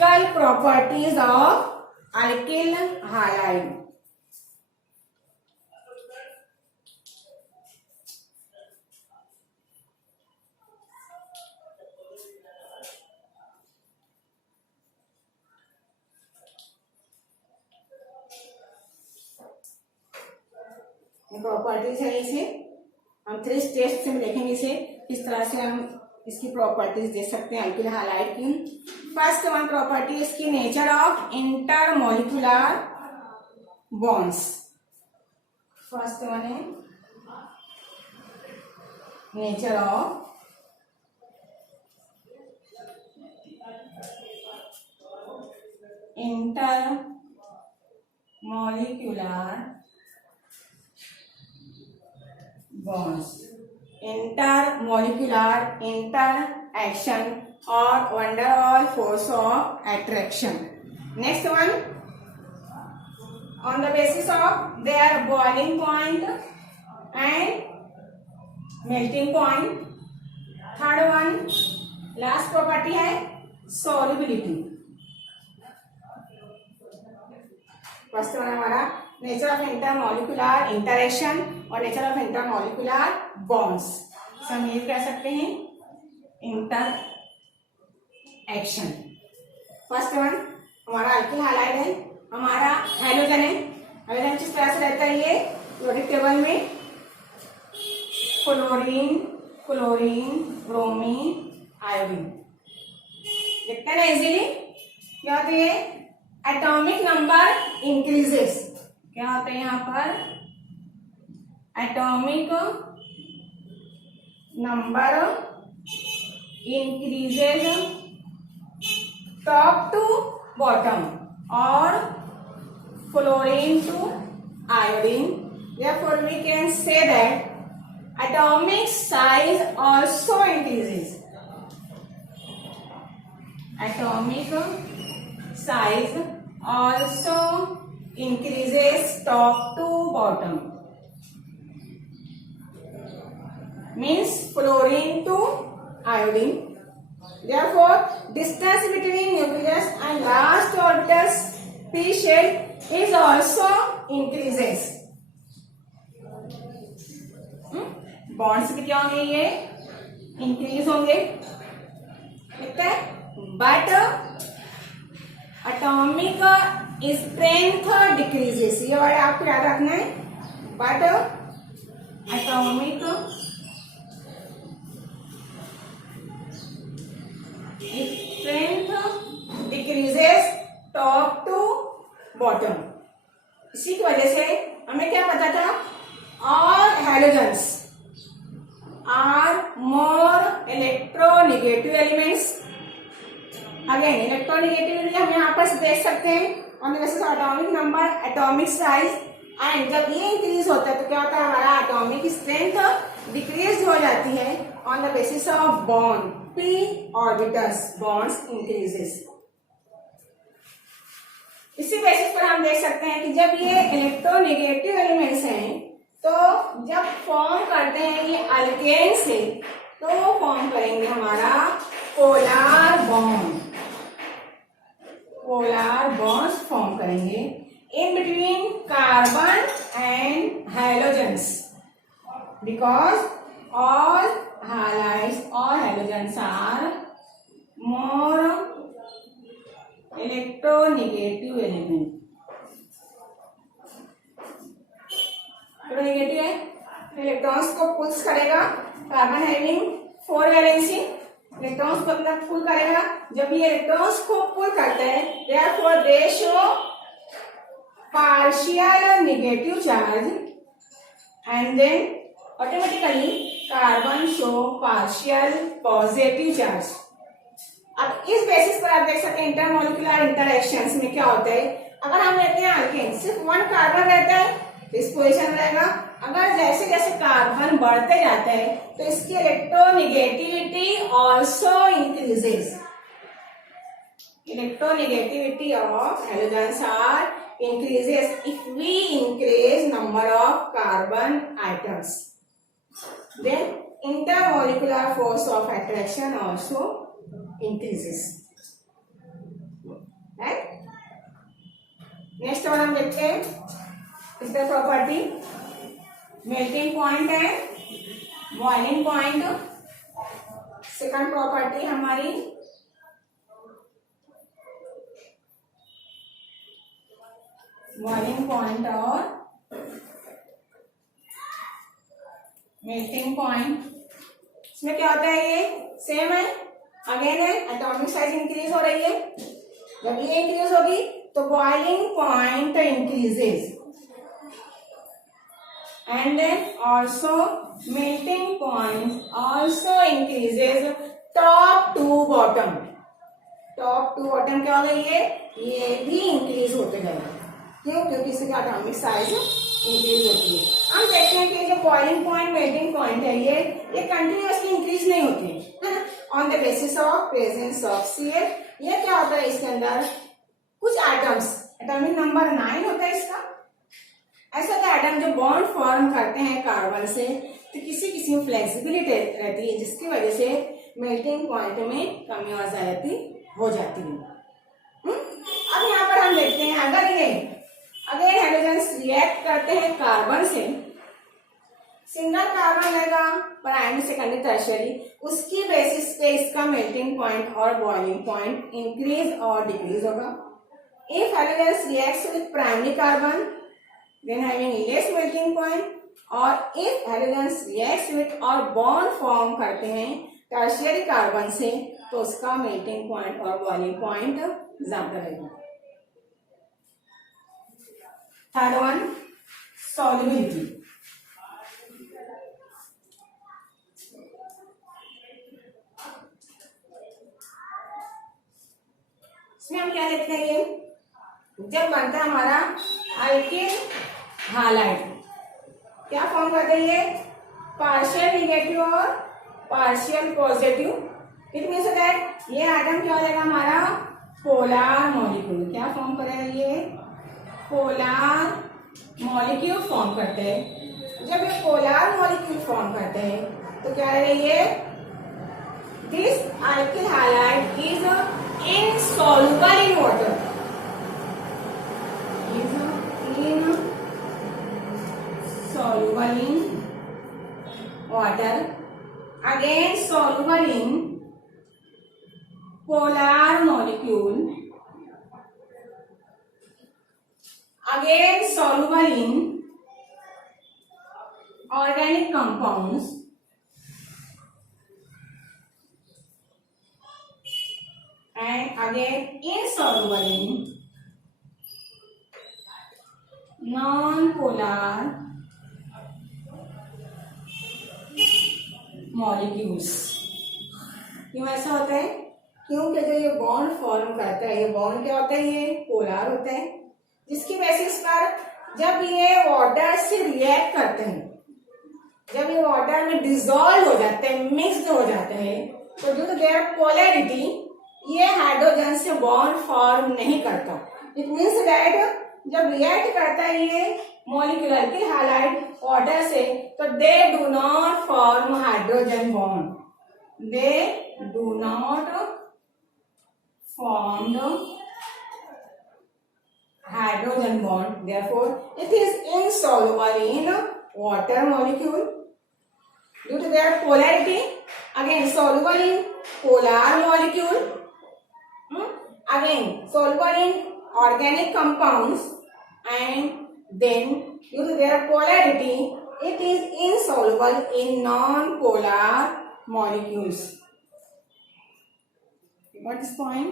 physical properties of alkyl halide. Properties है इसे हम 3 स्टेप्स में देखेंगे इसे किस तरह से हम इसकी प्रॉपर्टीज देख सकते हैं अल्किल हैलाइड की। फर्स्ट वन प्रॉपर्टी इसकी nature of intermolecular bonds. First one है nature of intermolecular bonds, intermolecular interaction or van der Waals force of attraction. Next one, on the basis of their boiling point and melting point. Third one, last property है solubility. First one हमारा nature of intermolecular interaction और nature of intermolecular bonds. हम ये कह सकते हैं inter action. First one हमारा alkyl halide है, हमारा हाइड्रोजन है। हाइड्रोजन किस तरह से रहता है ये पीरियोडिक टेबल में फ्लोरीन, क्लोरीन, ब्रोमीन, आयोडीन। देखते हैं ना इजीली क्या होता है, एटॉमिक नंबर इंक्रीजेस। क्या होता है यहाँ पर, atomic number increases top to bottom और fluorine to iodine. Therefore we can say that atomic size also increases. Atomic size also increases top to bottom, means fluorine to iodine. Therefore distance between nucleus and last orbital p shell is also increases. Bonds भी क्या होंगे, ये increase होंगे, ठीक है। But atomic strength decreases, ये word आपको याद रखना है। But atomic strength decreases top to bottom. इसी की वजह से हमें क्या पता था, all halogens are more electronegative elements. Again electronegativity हम यहाँ पर देख सकते हैं on the basis of atomic number, atomic size. And जब ये इंक्रीज होता है तो क्या होता है, हमारा एटॉमिक स्ट्रेंथ डिक्रीज हो जाती है on the basis of bond, p orbitals bonds increases. इसी बेसिस पर हम देख सकते हैं कि जब ये इलेक्ट्रोनेगेटिव एलिमेंट्स हैं तो जब फॉर्म करते हैं ये अल्केन से, तो फॉर्म करेंगे हमारा polar bond. Polar bonds form करेंगे in between carbon and halogens, because all halides और halogens are more electronegative element. Negative है, इलेक्ट्रॉन्स को पुल्स करेगा। कार्बन हैविंग 4 वैलेंसी, इलेक्ट्रॉन्स को अपना पुल करेगा। जब ये इलेक्ट्रॉन्स को पुल करते हैं, therefore they show partial negative charge and then automatically carbon show partial positive charge. अब इस बेसिस पर आप देख सकते हैं इंटरमॉलिक्यूलर इंटरैक्शंस में क्या होता है। अगर हम लेते हैं अल्केन, सिर्फ 1 कार्बन रहता है, इस पोजीशन रहेगा। अगर जैसे जैसे कार्बन बढ़ते जाता है तो इसकी electronegativity also increases. Electronegativity of halogens are increases if we increase number of carbon atoms. Then intermolecular force of attraction also increases. Next one हम देखते हैं इसका प्रॉपर्टी, मेल्टिंग पॉइंट है, बॉइलिंग पॉइंट। सेकंड प्रॉपर्टी हमारी boiling point और melting point. इसमें क्या होता है, ये सेम है, अगेन है, एटॉमिक साइज इंक्रीज हो रही है। जब ये इंक्रीज होगी तो boiling point increases and then also melting point also increases top to bottom. Top to bottom क्या होगा, ये भी इंक्रीज होते जाएगा। क्यों? क्योंकि इसकी एटॉमिक साइज इंक्रीज होती है। हम देखते हैं कि जो बॉइलिंग पॉइंट मेल्टिंग पॉइंट है ये कंटिन्यूअसली इंक्रीज नहीं होती है ना, on the basis of presence of Cl। ये क्या होता है, इसके अंदर कुछ एटम्स, एटॉमिक नंबर 9 होता है इसका। ऐसा होता है एटम जो बॉन्ड फॉर्म करते हैं कार्बन से, तो किसी किसी में फ्लेक्सिबिलिटी रहती है जिसकी वजह से मेल्टिंग पॉइंट में कमी और ज्यादती हो जाती है। अब यहाँ पर हम देखते हैं अगर ये अगेन हाइड्रोजन्स रिएक्ट करते हैं कार्बन से, सिंगल कार्बन रहेगा प्राइमरी सेकेंडरी टर्शियरी, उसकी बेसिस पे इसका मेल्टिंग पॉइंट और बॉइलिंग पॉइंट इंक्रीज और डिक्रीज होगा। If hydrogens reacts with primary carbon then having less melting point, और इफ हाइड्रोजन्स रिएक्ट्स विद और बॉन्ड फॉर्म करते हैं टर्शियरी कार्बन से, तो उसका मेल्टिंग पॉइंट और बॉइलिंग पॉइंट ज्यादा रहेगा। Third one, solubility. इसमें हम क्या देखते हैं, ये जब बनता है हमारा अल्किल हालाइड, क्या फॉर्म करते हैं, ये पार्शियल निगेटिव और partial positive. It means that ये आइटम क्या हो जाएगा हमारा पोलर मॉलिक्यूल। क्या फॉर्म करेगा, ये पोलर मॉलिक्यूल फॉर्म करते हैं। जब ये पोलर मॉलिक्यूल फॉर्म करते हैं तो क्या है, ये this alkyl halide is insoluble in water, is insoluble in water, again soluble in polar molecule, again soluble in organic compounds, and again insoluble in non-polar molecules। क्यों ऐसा होता है, क्योंकि जो ये बॉन्ड फॉर्म करता है, ये बॉन्ड क्या होता है, ये पोलर होता है, जिसकी बेसिस पर जब ये वाटर से रिएक्ट करते हैं, जब ये वाटर में डिसॉल्व हो जाते हैं, मिक्स्ड हो जाते हैं, तो ड्यू टू देयर पोलैरिटी ये हाइड्रोजन से बॉन्ड फॉर्म नहीं करता। इट मीन्स दैट जब रिएक्ट करता है ये मॉलिक्यूल अल्किल हालाइड वाटर से, तो they do not form hydrogen bond, they do not form hydrogen bond, therefore it is insoluble in water molecule due to their polarity, again soluble in polar molecule, again soluble in organic compounds, and then due to their polarity it is insoluble in non-polar molecules. What is point?